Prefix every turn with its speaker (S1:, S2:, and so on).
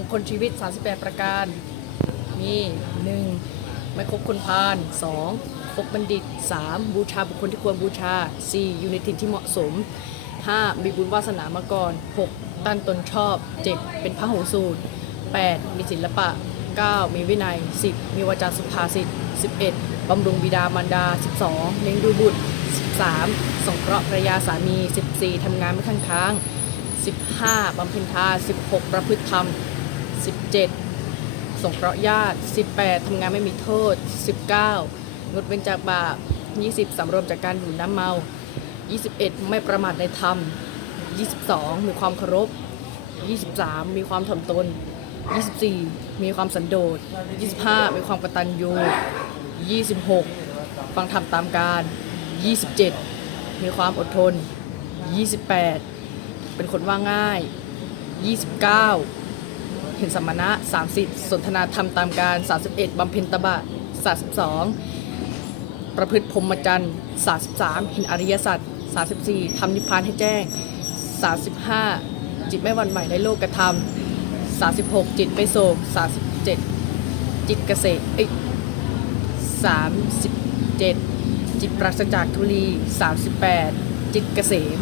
S1: งคลชีวิต 38 ประการ มี 1. ไม่คบคนพาล 2. คบบัณฑิต 3. บูชาบุคคลที่ควรบูชา 4. อยู่ในถิ่นที่เหมาะสม 5. มีบุญวาสนามาก่อน 6. ตั้นตนชอบ 7. เป็นพระหูสูตร 8. มีศิลปะ 9. มีวินัย 10. มีวาจาสุภาษิต 11. บำรุงบิดามารดา 12. เลี้ยงดูบุตร 13. สงเคราะห์ภรรยาสามี 14. ทำงานไม่ค้างค้าง 15. บำเพ็ญทาน 16. ประพฤติธรรม 17. สงเคราะห์ญาติ 18 ทำงานไม่มีโทษ 19 งดเว้นจากบาป 20 สำรวมจากการดื่มน้ำเมา 21 ไม่ประมาทในธรรม 22 มีความเคารพ 23 มีความถ่อมตน 24 มีความสันโดษ 25 มีความกตัญญู 26 ฟังธรรมตามการ 27 มีความอดทน 28 เป็นคนว่าง่าย 29 เห็นสมณะ 30 สนทนาธรรมตามการ 31 บำเพ็ญตบะ 32 ประพฤติพรหมจรรย์ 33 เห็นอริยสัจ 34ทำนิพพานให้แจ้ง 35 จิตไม่หวั่นไหวในโลกธรรม36 จิตไม่โศก 37 จิตเกษตรเอ้ย37 จิตปราศจากทุลี 38 จิตเกษม